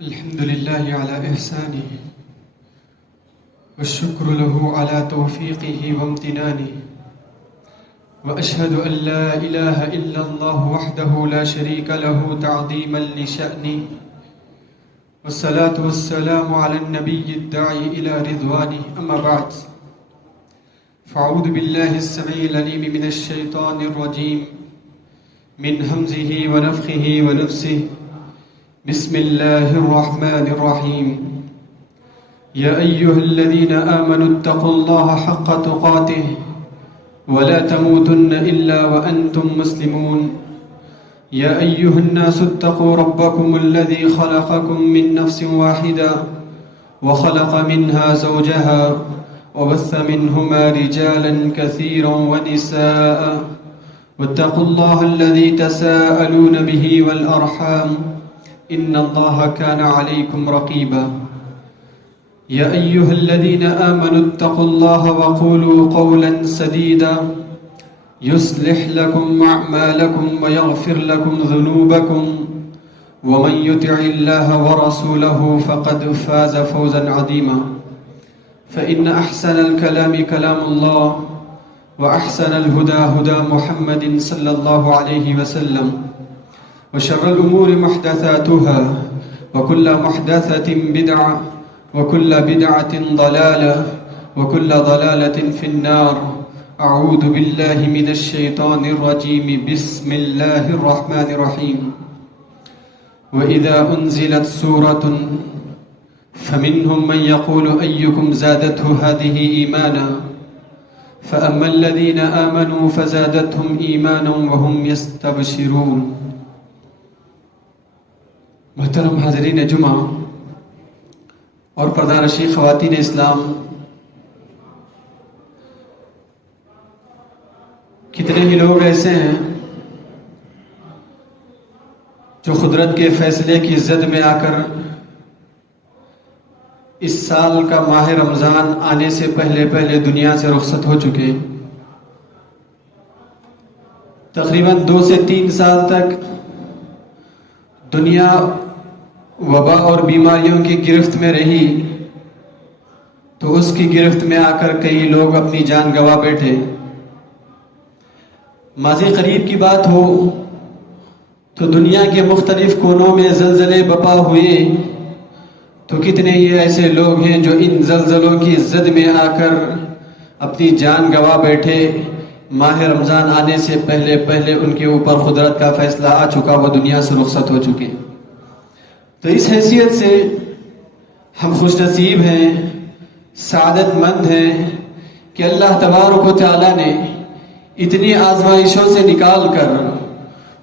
الحمد لله على إحسانه والشكر له على توفيقه وامتنانه وأشهد أن لا إله إلا الله وحده لا شريك له تعظيما لشأنه والصلاة والسلام على النبي الداعي إلى رضوانه أما بعد فأعوذ بالله السميع العليم من الشيطان الرجيم من همزه ونفخه ونفسه بسم الله الرحمن الرحيم يا أيها الذين آمنوا اتقوا الله حق تقاته ولا تموتن إلا وأنتم مسلمون يا أيها الناس اتقوا ربكم الذي خلقكم من نفس واحدة وخلق منها زوجها وبث منهما رجالا كثيرا ونساء واتقوا الله الذي تساءلون به والأرحام إن الله كان عليكم رقيبا يا أيها الذين آمنوا اتقوا الله وقولوا قولا سديدا يصلح لكم أعمالكم ويغفر لكم ذنوبكم ومن يطع الله ورسوله فقد فاز فوزا عظيما فإن أحسن الكلام كلام الله وأحسن الهدى هدى محمد صلى الله عليه وسلم وشر الأمور محدثاتها وكل محدثة بدعة وكل بدعة ضلالة وكل ضلالة في النار أعوذ بالله من الشيطان الرجيم بسم الله الرحمن الرحيم وإذا أنزلت سورة فمنهم من يقول أيكم زادته هذه إيمانا فأما الذين آمنوا فزادتهم إيمانا وهم يستبشرون محترم حاضرین جمعہ اور پردہ نشین خواتین اسلام، کتنے ہی لوگ ایسے ہیں جو قدرت کے فیصلے کی زد میں آ کر اس سال کا ماہ رمضان آنے سے پہلے دنیا سے رخصت ہو چکے. تقریباً 2 سے 3 سال تک دنیا وبا اور بیماریوں کی گرفت میں رہی، تو اس کی گرفت میں آ کر کئی لوگ اپنی جان گنوا بیٹھے. ماضی قریب کی بات ہو تو دنیا کے مختلف کونوں میں زلزلے بپا ہوئے، تو کتنے ہی ایسے لوگ ہیں جو ان زلزلوں کی زد میں آ کر اپنی جان گنوا بیٹھے. ماہ رمضان آنے سے پہلے ان کے اوپر قدرت کا فیصلہ آ چکا، وہ دنیا سے رخصت ہو چکے. تو اس حیثیت سے ہم خوش نصیب ہیں، سعادت مند ہیں کہ اللہ تبارک و تعالیٰ نے اتنی آزمائشوں سے نکال کر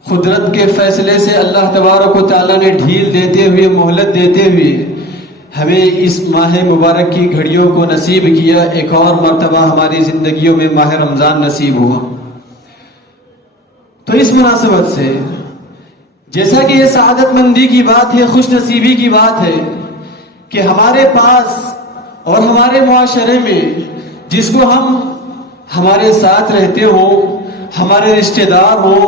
قدرت کے فیصلے سے اللہ تبارک و تعالیٰ نے ڈھیل دیتے ہوئے، مہلت دیتے ہوئے ہمیں اس ماہ مبارک کی گھڑیوں کو نصیب کیا. ایک اور مرتبہ ہماری زندگیوں میں ماہ رمضان نصیب ہوا. تو اس مناسبت سے جیسا کہ یہ سعادت مندی کی بات ہے، خوش نصیبی کی بات ہے کہ ہمارے پاس اور ہمارے معاشرے میں جس کو ہم ہمارے ساتھ رہتے ہوں، ہمارے رشتہ دار ہوں،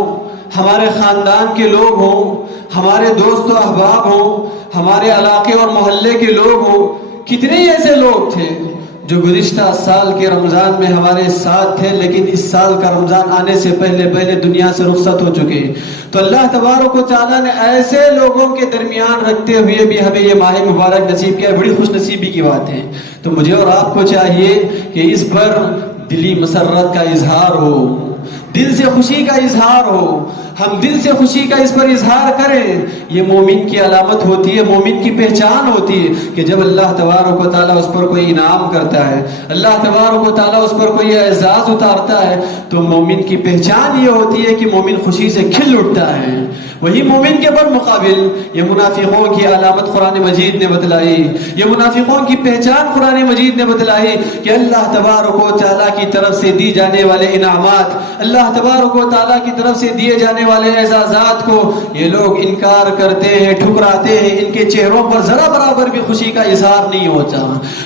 ہمارے خاندان کے لوگ ہوں، ہمارے دوست و احباب ہوں، ہمارے علاقے اور محلے کے لوگ ہوں، کتنے ہی ایسے لوگ تھے جو گزشتہ سال کے رمضان میں ہمارے ساتھ تھے، لیکن اس سال کا رمضان آنے سے پہلے دنیا سے رخصت ہو چکے. تو اللہ تبارک و تعالیٰ نے ایسے لوگوں کے درمیان رکھتے ہوئے بھی ہمیں یہ ماہ مبارک نصیب کیا. بڑی خوش نصیبی کی بات ہے. تو مجھے اور آپ کو چاہیے کہ اس پر دلی مسرت کا اظہار ہو، دل سے خوشی کا اظہار ہو. ہم دل سے خوشی کا اس پر اظہار کریں. یہ مومن کی علامت ہوتی ہے، مومن کی پہچان ہوتی ہے کہ جب اللہ تبارک و تعالیٰ اس پر کوئی انعام کرتا ہے، اللہ تبارک و تعالیٰ اس پر کوئی اعزاز اتارتا ہے، تو مومن کی پہچان یہ ہوتی ہے کہ مومن خوشی سے کھل اٹھتا ہے. وہی مومن کے برمقابل یہ منافقوں کی علامت قرآن مجید نے بتلائی، یہ منافقوں کی پہچان قرآن مجید نے بتلائی کہ اللہ تبارک و تعالیٰ کی طرف سے دی جانے والے انعامات، اللہ تبارک و تعالیٰ کی طرف سے دیے جانے والے اعزازات کو یہ لوگ انکار کرتے ہیں، ٹھکراتے ہیں. ان کے چہروں پر ذرا برابر بھی خوشی کا اظہار نہیں ہوتا.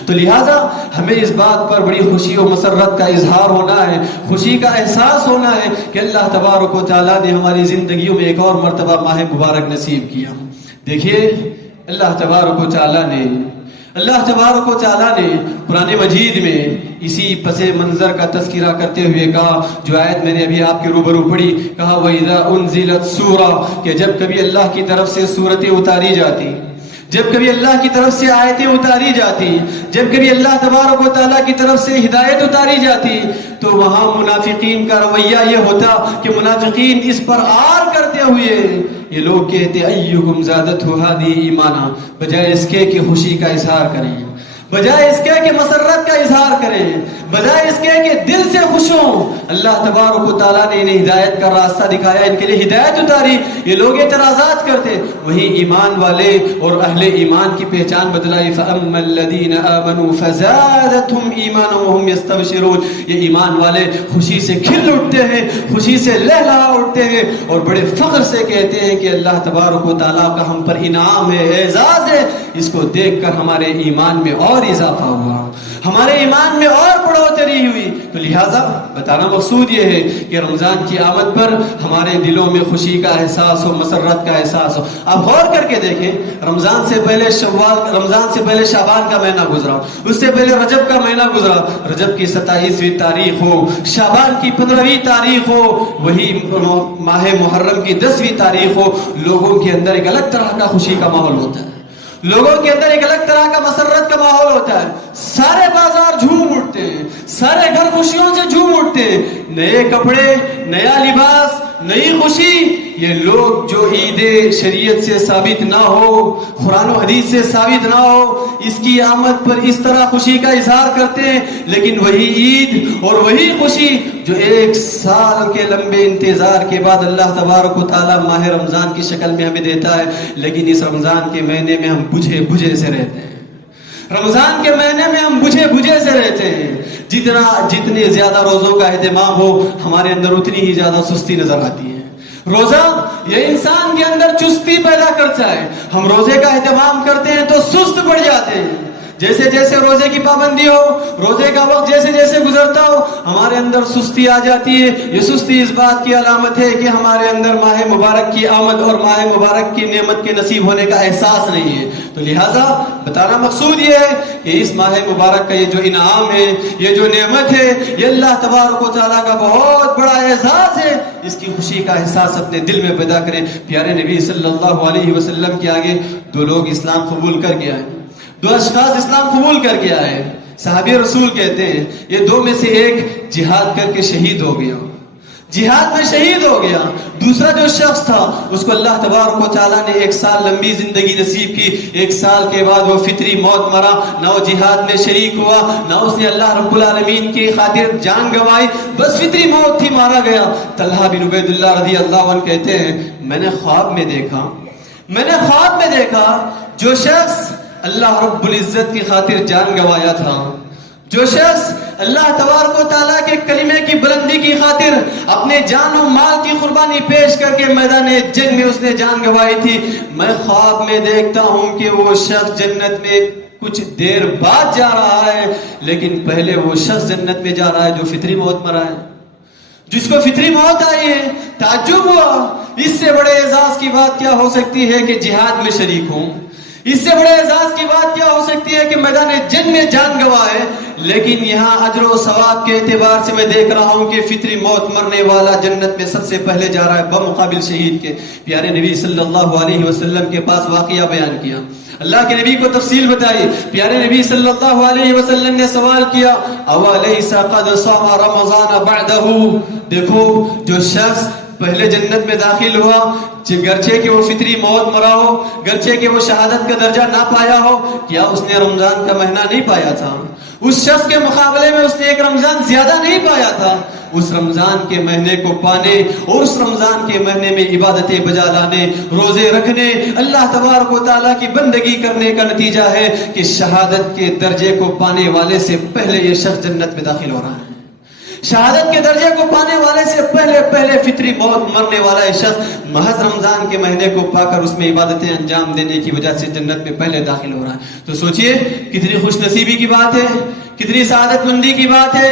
تو لہٰذا ہمیں اس بات پر بڑی خوشی و مسرت کا اظہار ہونا ہے، خوشی کا احساس ہونا ہے کہ اللہ تبارک و تعالیٰ نے ہماری زندگیوں میں ایک اور مرتبہ ماہ مبارک نصیب کیا. دیکھیے اللہ تبارک و تعالیٰ نے قرآن مجید میں اسی پس منظر کا تذکرہ کرتے ہوئے کہا، جو آیت میں نے ابھی آپ کے روبرو پڑھی، کہا وَإِذَا أُنزِلَتْ سُورَةٌ، کہ جب کبھی اللہ کی طرف سے سورتیں اتاری جاتی، جب کبھی اللہ کی طرف سے آیتیں اتاری جاتی، جب کبھی اللہ تبارک و تعالیٰ کی طرف سے ہدایت اتاری جاتی، تو وہاں منافقین کا رویہ یہ ہوتا کہ منافقین اس پر آر کرتے ہوئے یہ لوگ کہتے ایہم زادتہ ہذہ ایمانا، بجائے اس کے کہ خوشی کا اظہار کریں، بجائے اس کے کہ مسرت کا اظہار کریں، بجائے اس کے کہ دل سے خوش ہوں، اللہ تبارک و تعالیٰ نے انہیں ہدایت کا راستہ دکھایا، ان کے لیے ہدایت اتاری، یہ لوگ اعتراضات کرتے، وہی ایمان والے اور اہل ایمان کی پہچان بتلائی، فَأَمَّا الَّذِينَ آمَنُوا فَزَادَتْهُمْ إِيمَانًا وَهُمْ يَسْتَبْشِرُونَ، یہ ایمان والے خوشی سے کھل اٹھتے ہیں، خوشی سے لہلہا اٹھتے ہیں اور بڑے فخر سے کہتے ہیں کہ اللہ تبارک و تعالیٰ کا ہم پر انعام ہے، اعزاز ہے، اس کو دیکھ کر ہمارے ایمان میں اور اضافہ ہوا، ہمارے ایمان میں اور بڑھوتری ہوئی۔ تو لہٰذا بتانا مقصود یہ ہے کہ رمضان کی آمد پر ہمارے دلوں میں خوشی کا احساس ہو، مسرت کا احساس ہو۔ آپ غور کر کے دیکھیں، رمضان سے پہلے شعبان کا مہینہ گزرا، اس سے پہلے رجب کا مہینہ گزرا، رجب کی 27ویں تاریخ ہو، شعبان کی 15ویں تاریخ ہو، وہی ماہ محرم کی 10ویں تاریخ ہو، لوگوں کے اندر ایک الگ طرح کا خوشی کا ماحول ہوتا ہے، لوگوں کے اندر ایک الگ طرح کا مسرت کا ماحول ہوتا ہے، سارے بازار جھوم اٹھتے ہیں، سارے گھر خوشیوں سے جھوم اٹھتے ہیں، نئے کپڑے، نیا لباس، نئی خوشی۔ یہ لوگ جو عید شریعت سے ثابت نہ ہو، قرآن و حدیث سے ثابت نہ ہو، اس کی آمد پر اس طرح خوشی کا اظہار کرتے ہیں، لیکن وہی عید اور وہی خوشی جو 1 سال کے لمبے انتظار کے بعد اللہ تبارک و تعالیٰ ماہ رمضان کی شکل میں ہمیں دیتا ہے، لیکن اس رمضان کے مہینے میں ہم بجھے سے رہتے ہیں، رمضان کے مہینے میں ہم بجھے سے رہتے ہیں۔ جتنے زیادہ روزوں کا اہتمام ہو، ہمارے اندر اتنی ہی زیادہ سستی نظر آتی ہے۔ روزہ یہ انسان کے اندر چستی پیدا کرتا ہے، ہم روزے کا اہتمام کرتے ہیں تو سست پڑ جاتے ہیں، جیسے جیسے روزے کی پابندی ہو، روزے کا وقت جیسے جیسے گزرتا ہو، ہمارے اندر سستی آ جاتی ہے۔ یہ سستی اس بات کی علامت ہے کہ ہمارے اندر ماہ مبارک کی آمد اور ماہ مبارک کی نعمت کے نصیب ہونے کا احساس نہیں ہے۔ تو لہٰذا بتانا مقصود یہ ہے کہ اس ماہ مبارک کا یہ جو انعام ہے، یہ جو نعمت ہے، یہ اللہ تبارک و تعالیٰ کا بہت بڑا اعزاز ہے، اس کی خوشی کا احساس اپنے دل میں پیدا کریں۔ پیارے نبی صلی اللہ علیہ وسلم کے آگے 2 لوگ اسلام قبول کر گیا ہے، 2 اشخاص اسلام قبول کر گیا ہے۔ صحابی رسول کہتے ہیں یہ 2 میں سے ایک جہاد کر کے شہید ہو گیا، جہاد میں شہید ہو گیا، دوسرا جو شخص تھا اس کو اللہ تبارک و تعالیٰ نے 1 سال لمبی زندگی نصیب کی، 1 سال کے بعد وہ فطری موت مرا، نہ وہ جہاد میں شریک ہوا، نہ اس نے اللہ رب العالمین کی خاطر جان گنوائی، بس فطری موت تھی، مارا گیا۔ طلحہ بن عبید اللہ رضی اللہ عنہ کہتے ہیں میں نے خواب میں دیکھا جو شخص اللہ رب العزت کی خاطر جان گوایا تھا، جو شخص اللہ تبارک و تعالیٰ کے کلمے کی بلندی کی خاطر اپنے جان و مال کی قربانی پیش کر کے میدان جنگ میں اس نے جان گوائی تھی، میں خواب میں دیکھتا ہوں کہ وہ شخص جنت میں کچھ دیر بعد جا رہا ہے، لیکن پہلے وہ شخص جنت میں جا رہا ہے جو فطری موت مرا ہے، جس کو فطری موت آئی ہے۔ تعجب ہوا، اس سے بڑے اعزاز کی بات کیا ہو سکتی ہے کہ جہاد میں شریک ہوں، اس سے بڑے اعزاز کی بات کیا ہو سکتی ہے کہ میدان جنگ میں جان گنوائے، لیکن یہاں اجر و ثواب کے اعتبار سے میں دیکھ رہا ہوں کہ فطری موت مرنے والا جنت میں سب سے پہلے جا رہا ہے بمقابل شہید کے۔ پیارے نبی صلی اللہ علیہ وسلم کے پاس واقعہ بیان کیا، اللہ کے نبی کو تفصیل بتائی، پیارے نبی صلی اللہ علیہ وسلم نے سوال کیا اولیس قد صام رمضان بعدہ، دیکھو جو شخص پہلے جنت میں داخل ہوا، گرچہ کہ وہ فطری موت مرا ہو، گرچہ کہ وہ شہادت کا درجہ نہ پایا ہو، کیا اس نے رمضان کا مہینہ نہیں پایا تھا؟ اس شخص کے مقابلے میں اس نے 1 رمضان زیادہ نہیں پایا تھا۔ اس رمضان کے مہینے کو پانے اور اس رمضان کے مہینے میں عبادتیں بجا لانے، روزے رکھنے، اللہ تبارک و تعالیٰ کی بندگی کرنے کا نتیجہ ہے کہ شہادت کے درجے کو پانے والے سے پہلے یہ شخص جنت میں داخل ہو رہا ہے۔ شہادت کے درجے کو پانے والے سے پہلے فطری موت مرنے والا یہ شخص محض رمضان کے مہینے کو پا کر اس میں عبادتیں انجام دینے کی وجہ سے جنت میں پہلے داخل ہو رہا ہے۔ تو سوچئے کتنی خوش نصیبی کی بات ہے، کتنی سعادت مندی کی بات ہے،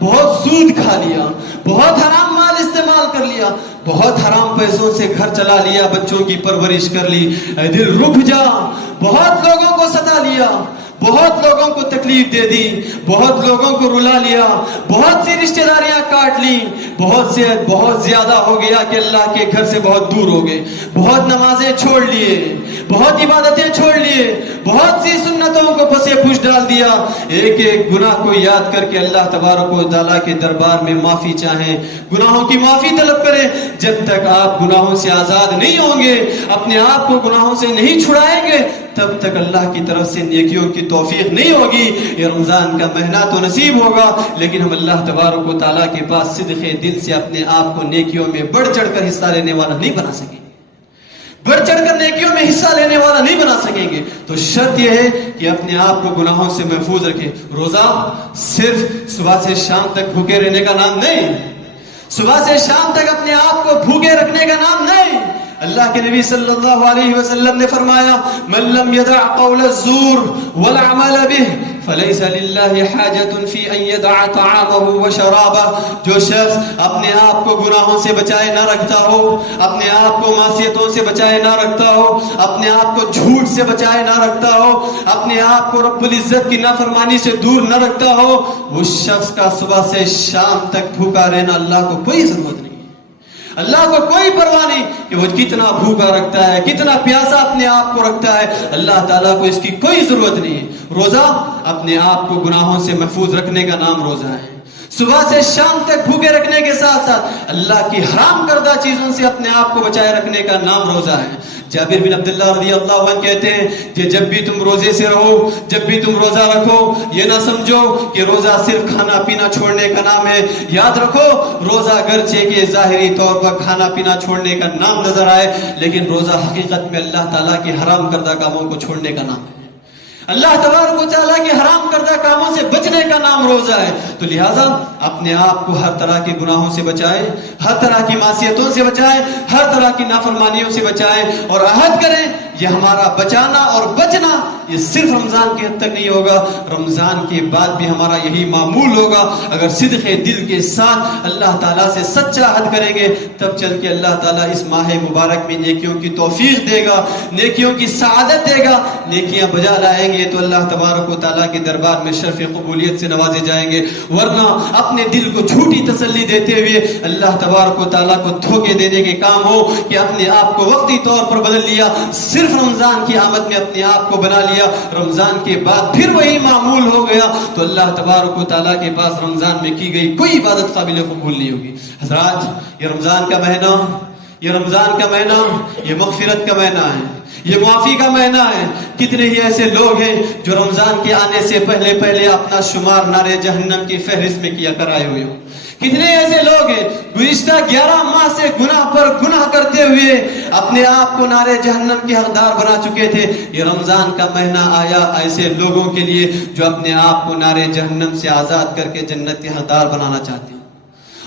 بہت سود کھا لیا, بہت حرام مال استعمال کر لیا, بہت حرام پیسوں سے گھر چلا لیا, بچوں کی پرورش کر لی, اے دل رک جا. بہت لوگوں کو ستا لیا, بہت لوگوں کو تکلیف دے دی, بہت لوگوں کو رلا لیا, بہت سی رشتہ داریاں کاٹ لی, بہت زیادہ ہو گیا کہ اللہ کے گھر سے بہت دور ہو گئے, بہت نمازیں چھوڑ لیے, بہت عبادتیں چھوڑ لیے, بہت سی سنتوں کو پسے پش ڈال دیا. ایک ایک گناہ کو یاد کر کے اللہ تبارک و تعالیٰ کے دربار میں معافی چاہیں, گناہوں کی معافی طلب کریں. جب تک آپ گناہوں سے آزاد نہیں ہوں گے, اپنے آپ کو گناہوں سے نہیں چھڑائیں گے, تب تک اللہ کی طرف سے نیکیوں کی توفیق نہیں ہوگی. یہ رمضان کا مہینہ تو نصیب ہوگا, لیکن ہم اللہ تبارک و تعالیٰ کے پاس صدق دل سے اپنے آپ کو نیکیوں میں بڑھ چڑھ کر حصہ لینے والا نہیں بنا سکیں گے, بڑھ چڑھ کر نیکیوں میں حصہ لینے والا نہیں بنا سکیں گے. تو شرط یہ ہے کہ اپنے آپ کو گناہوں سے محفوظ رکھیں. روزہ صرف صبح سے شام تک بھوکے رہنے کا نام نہیں, صبح سے شام تک اپنے آپ کو بھوکے رکھنے کا نام نہیں. اللہ کے نبی صلی اللہ علیہ وسلم نے فرمایا, من لم يدع قول الزور والعمل به فليس لله حاجة في ان يدع طعامه وشرابه. جو شخص اپنے آپ کو گناہوں سے بچائے نہ رکھتا ہو, اپنے آپ کو معصیتوں سے بچائے نہ رکھتا ہو, اپنے آپ کو جھوٹ سے بچائے نہ رکھتا ہو, اپنے آپ کو رب العزت کی نافرمانی سے دور نہ رکھتا ہو, اس شخص کا صبح سے شام تک بھوکا رہنا اللہ کو کوئی ضرورت نہیں. اللہ کو کوئی پرواہ نہیں کہ وہ کتنا بھوکا رکھتا ہے, کتنا پیاسا اپنے آپ کو رکھتا ہے. اللہ تعالیٰ کو اس کی کوئی ضرورت نہیں ہے. روزہ اپنے آپ کو گناہوں سے محفوظ رکھنے کا نام روزہ ہے. صبح سے شام تک بھوکے رکھنے کے ساتھ ساتھ اللہ کی حرام کردہ چیزوں سے اپنے آپ کو بچائے رکھنے کا نام روزہ ہے. جابر بن عبداللہ رضی اللہ عنہ کہتے ہیں کہ جب بھی تم روزے سے رہو, جب بھی تم روزہ رکھو, یہ نہ سمجھو کہ روزہ صرف کھانا پینا چھوڑنے کا نام ہے. یاد رکھو, روزہ گرچہ کہ ظاہری طور پر کھانا پینا چھوڑنے کا نام نظر آئے, لیکن روزہ حقیقت میں اللہ تعالیٰ کے حرام کردہ کاموں کو چھوڑنے کا نام ہے. اللہ تبارک و تعالیٰ کے حرام کردہ کاموں سے بچنے کا نام روزہ ہے. تو لہٰذا اپنے آپ کو ہر طرح کے گناہوں سے بچائیں, ہر طرح کی معصیتوں سے بچائیں, ہر طرح کی نافرمانیوں سے بچائیں, اور عہد کریں یہ ہمارا بچانا اور بچنا یہ صرف رمضان کے حد تک نہیں ہوگا, رمضان کے بعد بھی ہمارا یہی معمول ہوگا. اگر صدق دل کے ساتھ اللہ تعالیٰ سے سچا عہد کریں گے, تب چل کے اللہ تعالیٰ اس ماہ مبارک میں نیکیوں کی توفیق دے گا, نیکیوں کی سعادت دے گا. نیکیاں بجا لائیں گے تو اللہ تبارک و تعالیٰ کے دربار میں شرف قبولیت سے نوازے جائیں گے. ورنہ اپنے دل کو جھوٹی تسلی دیتے ہوئے اللہ تبارک و تعالیٰ کو دھوکے دینے کے کام ہو کہ اپنے آپ کو وقتی طور پر بدل لیا, صرف رمضان کی آمد میں اپنے آپ کو بنا لیا, رمضان کے بعد پھر وہی معمول ہو گیا, تو اللہ تبارک و تعالیٰ کے پاس رمضان میں کی گئی کوئی عبادت قابل قبول نہیں ہوگی. حضرات, یہ رمضان کا مہینہ, یہ رمضان کا مہینہ یہ مغفرت کا مہینہ ہے, یہ معافی کا مہینہ ہے. کتنے ہی ایسے لوگ ہیں جو رمضان کے آنے سے پہلے اپنا شمار نارے جہنم کی فہرست میں کیا کرائے ہوئے ہوں. کتنے ایسے لوگ ہیں گزشتہ 11 ماہ سے گناہ پر گناہ کرتے ہوئے اپنے آپ کو نارے جہنم کے حقدار بنا چکے تھے. یہ رمضان کا مہینہ آیا ایسے لوگوں کے لیے جو اپنے آپ کو نارے جہنم سے آزاد کر کے جنت کے حقدار بنانا چاہتے ہیں,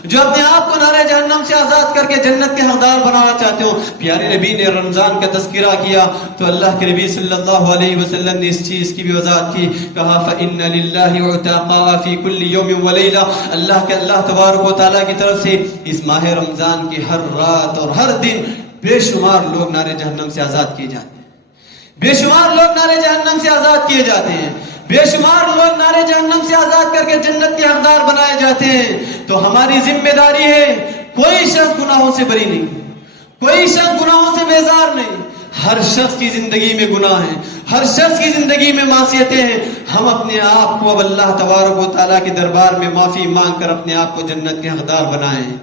جو اپنے آپ کو نارے جہنم سے آزاد کر کے جنت کے حقدار بنانا چاہتے ہو. پیارے نبی نے رمضان کا تذکرہ کیا تو اللہ کے نبی صلی اللہ علیہ وسلم نے اس چیز کی بھی وضاحت کی. کہا فإن للہ عتقاء فی کل یوم ولیلہ, اللہ تبارک و تعالیٰ کی طرف سے اس ماہ رمضان کی ہر رات اور ہر دن بے شمار لوگ نارے جہنم سے آزاد کیے جاتے ہیں, بے شمار لوگ نارے جہنم سے آزاد کیے جاتے ہیں, بے شمار لوگ نارے جہنم سے آزاد کر کے جنت کے حقدار بنائے جاتے ہیں. تو ہماری ذمہ داری ہے, کوئی شخص گناہوں سے بری نہیں, کوئی شخص گناہوں سے بیزار نہیں. ہر شخص کی زندگی میں گناہ ہیں, ہر شخص کی زندگی میں معصیتیں ہیں. ہم اپنے آپ کو اب اللہ تبارک و تعالیٰ کے دربار میں معافی مانگ کر اپنے آپ کو جنت کے حقدار بنائیں,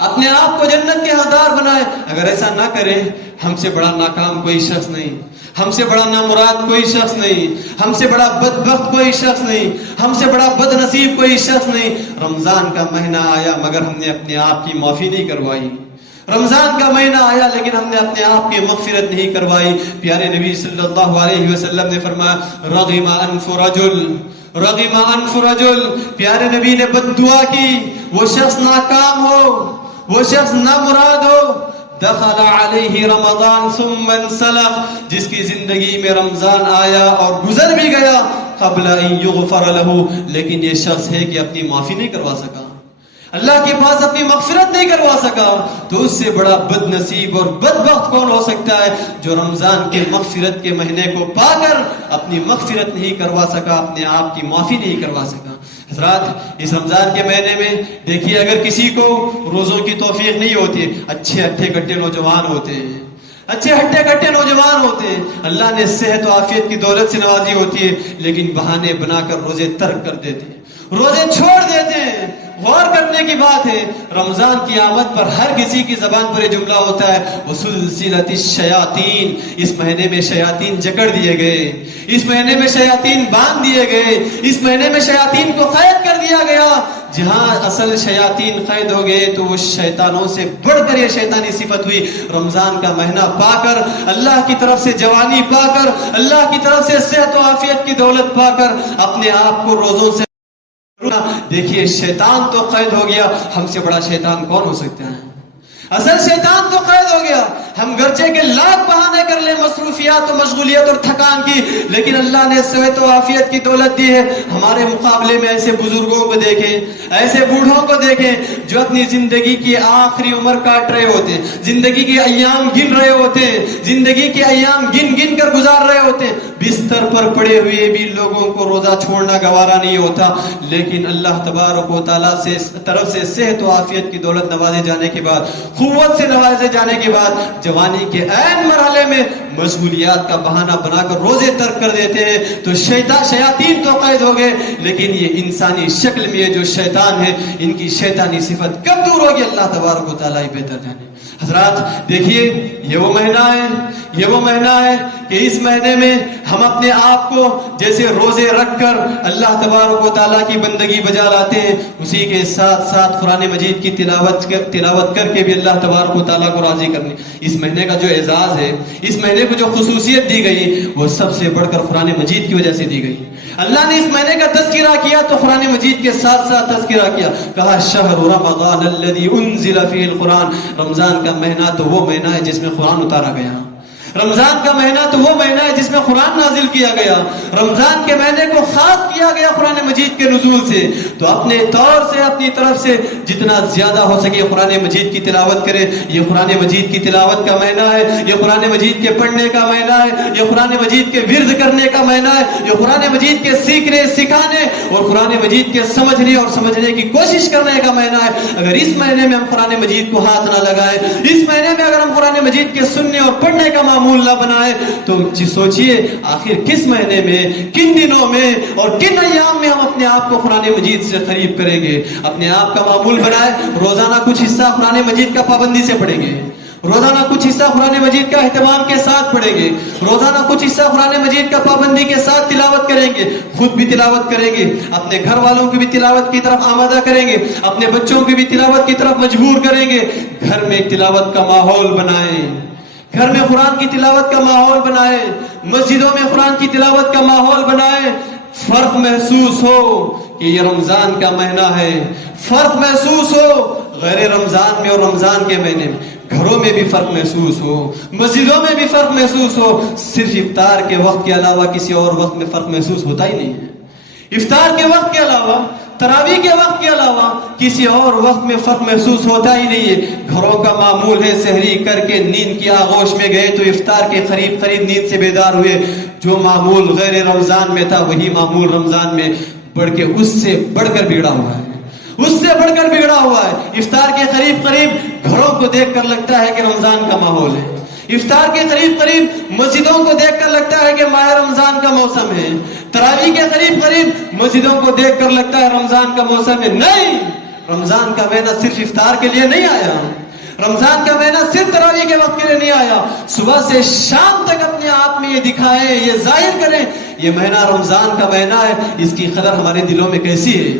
اپنے آپ کو جنت کے حقدار بنائیں. اگر ایسا نہ کریں, ہم سے بڑا ناکام کوئی شخص نہیں, ہم سے بڑا نامراد کوئی شخص نہیں, ہم سے بڑا بدبخت کوئی شخص نہیں, ہم سے بڑا بد نصیب کوئی شخص نہیں. رمضان کا مہینہ آیا مگر ہم نے اپنے آپ کی معافی نہیں کروائی, رمضان کا مہینہ آیا لیکن ہم نے اپنے آپ کی مغفرت نہیں کروائی. پیارے نبی صلی اللہ علیہ وسلم نے فرمایا رغم انف رجل, رغم انف رجل, پیارے نبی نے بد دعا کی, وہ شخص ناکام ہو, وہ شخص نامراد ہو, دخل علیہ رمضان ثم انسلخ, جس کی زندگی میں رمضان آیا اور گزر بھی گیا, قبل ان یغفر له، لیکن یہ شخص ہے کہ اپنی معافی نہیں کروا سکا، اللہ کے پاس اپنی مغفرت نہیں کروا سکا، تو اس سے بڑا بد نصیب اور بدبخت کون ہو سکتا ہے جو رمضان کے مغفرت کے مہینے کو پا کر اپنی مغفرت نہیں کروا سکا، اپنے آپ کی معافی نہیں کروا سکا۔ حضرات، اس رمضان کے مہینے میں دیکھیے، اگر کسی کو روزوں کی توفیق نہیں ہوتی، اچھے ہٹے کٹے نوجوان ہوتے ہیں، اچھے ہٹے کٹے نوجوان ہوتے ہیں، اللہ نے صحت و عافیت کی دولت سے نوازی ہوتی ہے، لیکن بہانے بنا کر روزے ترک کر دیتے ہیں، روزے چھوڑ دیتے ہیں۔ غور کرنے کی بات ہے، رمضان کی آمد پر ہر کسی کی زبان پر یہ جملہ ہوتا ہے، وسلسلۃ الشیاطین، اس مہینے میں شیاطین جکڑ دیے گئے، اس مہینے میں شیاطین باندھ دیے گئے، اس مہینے میں شیاطین کو قید کر دیا گیا۔ جہاں اصل شیاطین قید ہو گئے تو وہ شیطانوں سے بڑھ کر یہ شیطانی صفت ہوئی، رمضان کا مہینہ پا کر، اللہ کی طرف سے جوانی پا کر، اللہ کی طرف سے صحت و عافیت کی دولت پا کر اپنے آپ کو روزوں سے دیکھیے، شیطان تو قید ہو گیا، ہم سے بڑا شیطان کون ہو سکتا ہے؟ اصل شیطان تو قید ہو گیا۔ ہم گرچہ کے لاکھ بہانے کر لیں مصروفیات و مشغولیت اور تھکان کی، لیکن اللہ نے صحت و عافیت کی دولت دی ہے۔ ہمارے مقابلے میں ایسے بزرگوں کو دیکھیں، ایسے بوڑھوں کو دیکھیں جو اپنی زندگی کی آخری عمر کاٹ رہے ہوتے ہیں، زندگی کے ایام گن رہے ہوتے ہیں، زندگی کے ایام گن گن کر گزار رہے ہوتے ہیں، بستر پر پڑے ہوئے بھی لوگوں کو روزہ چھوڑنا گوارا نہیں ہوتا، لیکن اللہ تبارک و تعالیٰ سے طرف سے صحت و عافیت کی دولت نوازے جانے کے بعد، قوت سے نوازے جانے کے بعد، جوانی کے عین مرحلے میں مشغولیات کا بہانہ بنا کر روزے ترک کر دیتے ہیں، تو شیاطین تو قید ہو گئے، لیکن یہ انسانی شکل میں جو شیطان ہے، ان کی شیطانی صفت کب دور ہوگی، اللہ تبارک و تعالیٰ ہی بہتر جانے۔ حضرات دیکھیے، یہ وہ مہینہ ہے کہ اس مہینے میں ہم اپنے آپ کو جیسے روزے رکھ کر اللہ تبارک و تعالیٰ کی بندگی بجا لاتے ہیں، اسی کے ساتھ ساتھ قرآن مجید کی تلاوت کر کے بھی اللہ تبارک و تعالیٰ کو راضی کرنے۔ اس مہینے کا جو اعزاز ہے، اس مہینے کو جو خصوصیت دی گئی، وہ سب سے بڑھ کر قرآن مجید کی وجہ سے دی گئی۔ اللہ نے اس مہینے کا تذکرہ کیا تو قرآن مجید کے ساتھ ساتھ تذکرہ کیا، کہا شہر رمضان الذی انزل فیہ القرآن، رمضان کا مہینہ تو وہ مہینہ ہے جس میں قرآن اتارا گیا، رمضان کا مہینہ تو وہ مہینہ ہے جس میں قرآن نازل کیا گیا، رمضان کے مہینے کو خاص کیا گیا قرآن مجید کے نزول سے۔ تو اپنے طور سے، اپنی طرف سے جتنا زیادہ ہو سکے قرآن مجید کی تلاوت کرے۔ یہ قرآن مجید کی تلاوت کا مہینہ ہے، یہ قرآن مجید کے پڑھنے کا مہینہ ہے، یہ قرآن مجید کے ورد کرنے کا مہینہ ہے، یہ قرآن مجید کے سیکھنے، سکھانے اور قرآن مجید کے سمجھنے اور سمجھنے کی کوشش کرنے کا مہینہ ہے۔ اگر اس مہینے میں ہم قرآن مجید کو ہاتھ نہ لگائیں، اس مہینے میں اگر ہم قرآن مجید کے سننے اور پڑھنے کا معمول نہ بنائے، تو سوچئے آخر کس مہینے میں، کن دنوں میں اور کن ایام میں ہم اپنے آپ کو قرآن مجید سے قریب کریں گے۔ اپنے آپ کا معمول بنائے، روزانہ کچھ حصہ قرآن مجید کا پابندی سے پڑھیں گے، روزانہ کچھ حصہ قرآن مجید کا اہتمام کے ساتھ پڑھیں گے، روزانہ کچھ حصہ قرآن مجید کا پابندی کے ساتھ تلاوت کریں گے، خود بھی تلاوت کریں گے، اپنے گھر والوں کی بھی تلاوت کی طرف آمادہ کریں گے، اپنے بچوں کی بھی تلاوت کی طرف مجبور کریں گے۔ گھر میں تلاوت کا ماحول بنائیں، گھر میں قرآن کی تلاوت کا ماحول بنائیں، مسجدوں میں قرآن کی تلاوت کا ماحول بنائیں۔ فرق محسوس ہو کہ یہ رمضان کا مہینہ ہے، فرق محسوس ہو غیر رمضان میں اور رمضان کے مہینے میں، گھروں میں بھی فرق محسوس ہو، مسجدوں میں بھی فرق محسوس ہو۔ صرف افطار کے وقت کے علاوہ کسی اور وقت میں فرق محسوس ہوتا ہی نہیں ہے۔ افطار کے وقت کے علاوہ، تراویح کے وقت کے علاوہ کسی اور وقت میں فرق محسوس ہوتا ہی نہیں ہے۔ گھروں کا معمول ہے سحری کر کے نیند کی آغوش میں گئے تو افطار کے قریب نیند سے بیدار ہوئے۔ جو معمول غیر رمضان میں تھا وہی معمول رمضان میں بڑھ کے اس سے بڑھ کر بگڑا ہوا ہے، اس سے بڑھ کر بگڑا ہوا ہے۔ افطار کے قریب گھروں کو دیکھ کر لگتا ہے کہ رمضان کا ماحول ہے، افطار کے قریب مسجدوں کو دیکھ کر لگتا ہے کہ ماہ رمضان کا موسم ہے، تراویح کے قریب مسجدوں کو دیکھ کر لگتا ہے رمضان کا موسم ہے۔ نہیں، رمضان کا مہینہ صرف افطار کے لیے نہیں آیا، رمضان کا مہینہ صرف تراویح کے وقت کے لیے نہیں آیا۔ صبح سے شام تک اپنے آپ میں یہ دکھائیں، یہ ظاہر کریں یہ مہینہ رمضان کا مہینہ ہے، اس کی قدر ہمارے دلوں میں کیسی ہے،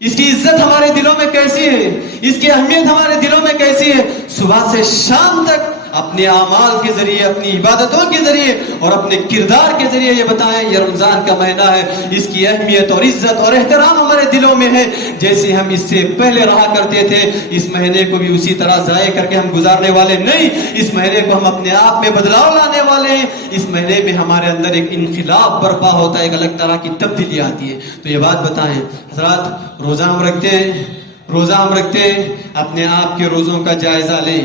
اس کی عزت ہمارے دلوں میں کیسی ہے، اس کی اہمیت ہمارے دلوں میں کیسی ہے۔ صبح سے شام تک اپنے اعمال کے ذریعے، اپنی عبادتوں کے ذریعے اور اپنے کردار کے ذریعے یہ بتائیں یہ رمضان کا مہینہ ہے، اس کی اہمیت اور عزت اور احترام ہمارے دلوں میں ہے۔ جیسے ہم اس سے پہلے رہا کرتے تھے، اس مہینے کو بھی اسی طرح ضائع کر کے ہم گزارنے والے نہیں، اس مہینے کو ہم اپنے آپ میں بدلاؤ لانے والے ہیں۔ اس مہینے میں ہمارے اندر ایک انقلاب برپا ہوتا ہے، ایک الگ طرح کی تبدیلی آتی ہے۔ تو یہ بات بتائیں حضرات، روزہ ہم رکھتے ہیں، روزہ ہم رکھتے ہیں، اپنے آپ کے روزوں کا جائزہ لیں،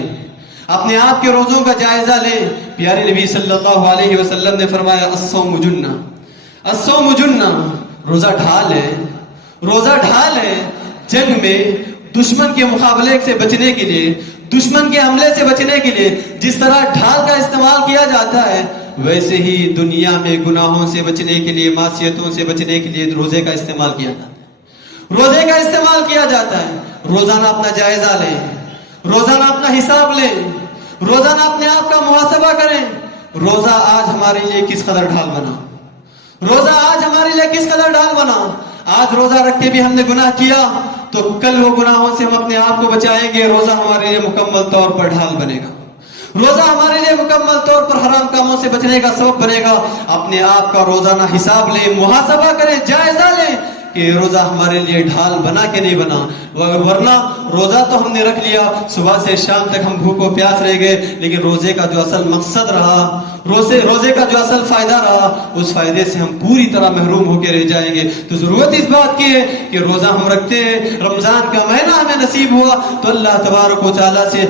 اپنے آپ کے روزوں کا جائزہ لیں۔ پیارے نبی صلی اللہ علیہ وسلم نے فرمایا الصوم جنہ، الصوم جنہ، روزہ ڈھال ہے، روزہ ڈھال ہے۔ جنگ میں دشمن کے مقابلے سے بچنے کے لیے، دشمن کے حملے سے بچنے کے لیے جس طرح ڈھال کا استعمال کیا جاتا ہے، ویسے ہی دنیا میں گناہوں سے بچنے کے لیے، معصیتوں سے بچنے کے لیے روزے کا استعمال کیا جاتا ہے، روزے کا استعمال کیا جاتا ہے۔ روزانہ اپنا جائزہ لیں، روزانہ اپنا حساب لیں، روزانہ اپنے آپ کا محاسبہ کریں۔ روزہ آج ہمارے لیے کس قدر ڈھال بنا، روزہ آج ہمارے لیے کس قدر ڈھال بنا۔ آج روزہ رکھ کے بھی ہم نے گناہ کیا تو کل وہ گناہوں سے ہم اپنے آپ کو بچائیں گے۔ روزہ ہمارے لیے مکمل طور پر ڈھال بنے گا، روزہ ہمارے لیے مکمل طور پر حرام کاموں سے بچنے کا سبب بنے گا۔ اپنے آپ کا روزانہ حساب لیں، محاسبہ کریں، جائزہ لیں کہ روزہ ہمارے لیے ڈھال بنا کہ نہیں بنا۔ ورنہ روزہ تو ہم نے رکھ لیا، صبح سے شام تک ہم بھوک و پیاس رہ گئے، لیکن روزے کا جو اصل مقصد رہا، روزے کا جو اصل فائدہ رہا، اس فائدے سے ہم پوری طرح محروم ہو کے رہ جائیں گے۔ تو ضرورت اس بات کی ہے کہ روزہ ہم رکھتے ہیں، رمضان کا مہینہ ہمیں نصیب ہوا تو اللہ تبارک و تعالیٰ سے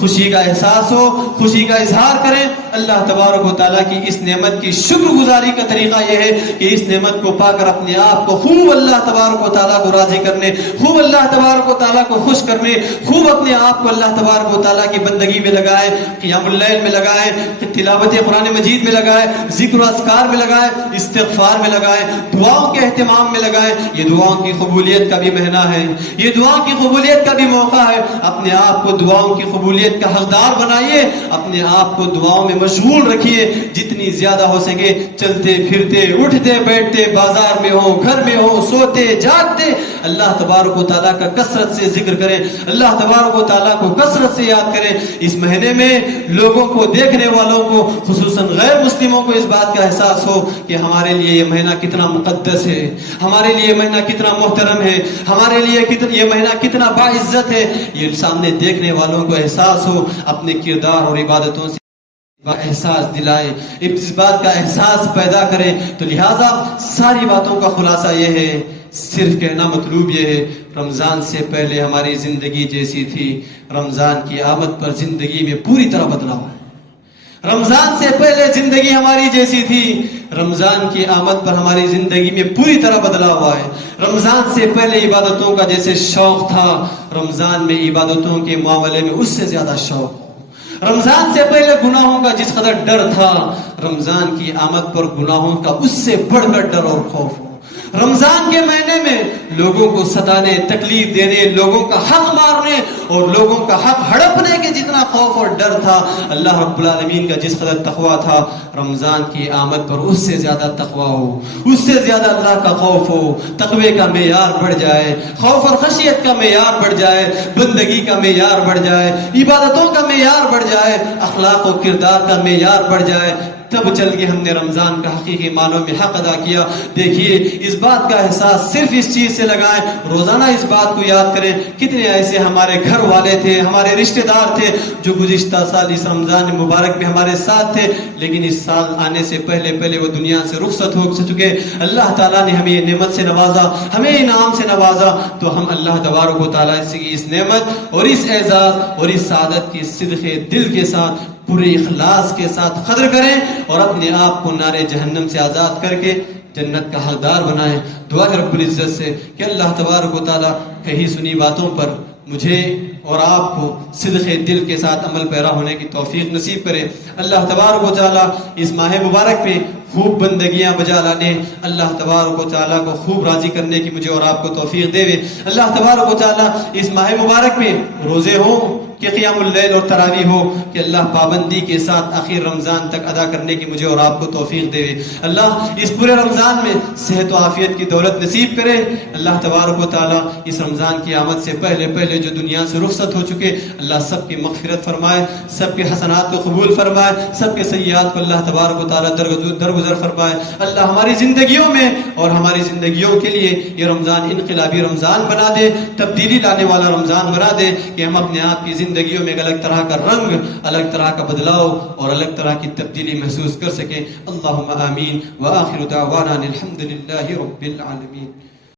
خوشی کا احساس ہو، خوشی کا اظہار کریں۔ اللہ تبارک و تعالیٰ کی اس نعمت کی شکر گزاری کا طریقہ یہ ہے کہ اس نعمت کو پا کر اپنے آپ کو خوب اللہ تبارک و تعالیٰ کو راضی کرنے، خوب اللہ تبارک و تعالیٰ کو خوش کرنے، خوب اپنے آپ کو اللہ تبارک و تعالیٰ کی بندگی میں لگائے، قیام اللیل میں لگائے، تلاوت قرآن مجید میں لگائے، ذکر و اذکار میں لگائے، استغفار میں لگائے، دعاؤں کے اہتمام میں لگائے۔ یہ دعاؤں کی قبولیت کا بھی مہینہ ہے، یہ دعاؤں کی قبولیت کا بھی موقع ہے۔ اپنے آپ کو دعاؤں کی قبولیت کا حقدار بنائیے، اپنے آپ کو دعاؤں میں مشغول رکھیے، جتنی زیادہ ہو سکے چلتے پھرتے اٹھتے بیٹھتے، بازار میں ہو، گھر میں ہو، سوتے جاگتے اللہ تبارک و تعالیٰ کا کثرت سے ذکر کریں، اللہ تبارک و تعالیٰ کو کثرت سے یاد کریں۔ اس مہینے میں لوگوں کو، دیکھنے والوں کو، خصوصاً غیر مسلموں کو اس بات کا احساس ہو کہ ہمارے لیے یہ مہینہ کتنا مقدس ہے، ہمارے لیے یہ مہینہ کتنا محترم ہے، ہمارے لیے یہ مہینہ کتنا باعزت ہے۔ یہ سامنے دیکھنے والوں کو احساس ہو، اپنے کردار اور عبادتوں سے احساس دلائے، اس بات کا احساس پیدا کریں۔ تو لہٰذا ساری باتوں کا خلاصہ یہ ہے، صرف کہنا مطلوب یہ ہے، رمضان سے پہلے ہماری زندگی جیسی تھی، رمضان کی آمد پر زندگی میں پوری طرح بدلاؤ ہے۔ رمضان سے پہلے زندگی ہماری جیسی تھی، رمضان کی آمد پر ہماری زندگی میں پوری طرح بدلاؤ ہوا ہے۔ رمضان سے پہلے عبادتوں کا جیسے شوق تھا، رمضان میں عبادتوں کے معاملے میں اس سے زیادہ شوق ہو۔ رمضان سے پہلے گناہوں کا جس قدر ڈر تھا، رمضان کی آمد پر گناہوں کا اس سے بڑھ کر ڈر اور خوف ہو۔ رمضان کے مہینے میں لوگوں کو ستانے، تکلیف دینے، لوگوں کا حق مارنے اور لوگوں کا حق ہڑپنے کے جتنا خوف اور ڈر تھا، اللہ رب العالمین کا جس قدر تقویٰ تھا، رمضان کی آمد پر اس سے زیادہ تقویٰ ہو، اس سے زیادہ اللہ کا خوف ہو، تقوی کا معیار بڑھ جائے، خوف اور خشیت کا معیار بڑھ جائے، بندگی کا معیار بڑھ جائے، عبادتوں کا معیار بڑھ جائے، اخلاق و کردار کا معیار بڑھ جائے، تب چل کے ہم نے رمضان کا حقیقی معنوں میں حق ادا کیا۔ دیکھیے اس بات کا احساس صرف اس چیز سے لگائیں، روزانہ اس بات کو یاد کریں، کتنے ایسے ہمارے گھر والے تھے، ہمارے رشتہ دار تھے جو گزشتہ سال اس رمضان مبارک میں ہمارے ساتھ تھے، لیکن اس سال آنے سے پہلے وہ دنیا سے رخصت ہو چکے۔ اللہ تعالیٰ نے ہمیں نعمت سے نوازا، ہمیں انعام سے نوازا، تو ہم اللہ تبارک و تعالیٰ کی اس نعمت اور اس اعزاز اور اس سعادت کی صدق دل کے ساتھ، پورے اخلاص کے ساتھ قدر کریں اور اپنے آپ کو نار جہنم سے آزاد کر کے جنت کا حقدار بنائیں۔ دعا ہے رب العزت سے کہ اللہ تبارک و تعالیٰ کہیں سنی باتوں پر مجھے اور آپ کو صدق دل کے ساتھ عمل پیرا ہونے کی توفیق نصیب کرے۔ اللہ تبارک و تعالیٰ اس ماہ مبارک میں خوب بندگیاں بجا لانے، اللہ تبارک و تعالیٰ کو خوب راضی کرنے کی مجھے اور آپ کو توفیق دے۔ اللہ تبارک و تعالیٰ اس ماہ مبارک میں روزے ہوں کہ قیام اللیل اور تراویح ہو، کہ اللہ پابندی کے ساتھ آخر رمضان تک ادا کرنے کی مجھے اور آپ کو توفیق دے۔ اللہ اس پورے رمضان میں صحت و عافیت کی دولت نصیب کرے۔ اللہ تبارک و تعالیٰ اس رمضان کی آمد سے پہلے جو دنیا سے رخصت ہو چکے، اللہ سب کی مغفرت فرمائے، سب کے حسنات کو قبول فرمائے، سب کے سیئات کو اللہ تبارک و تعالیٰ درگزر فرمائے۔ اللہ ہماری زندگیوں میں اور ہماری زندگیوں کے لیے یہ رمضان انقلابی رمضان بنا دے، تبدیلی لانے والا رمضان بنا دے، کہ ہم اپنے آپ کی زندگیوں میں ایک الگ طرح کا رنگ، الگ طرح کا بدلاؤ اور الگ طرح کی تبدیلی محسوس کر سکیں۔ اللہم آمین، وآخر دعوانا الحمد للہ رب العالمین۔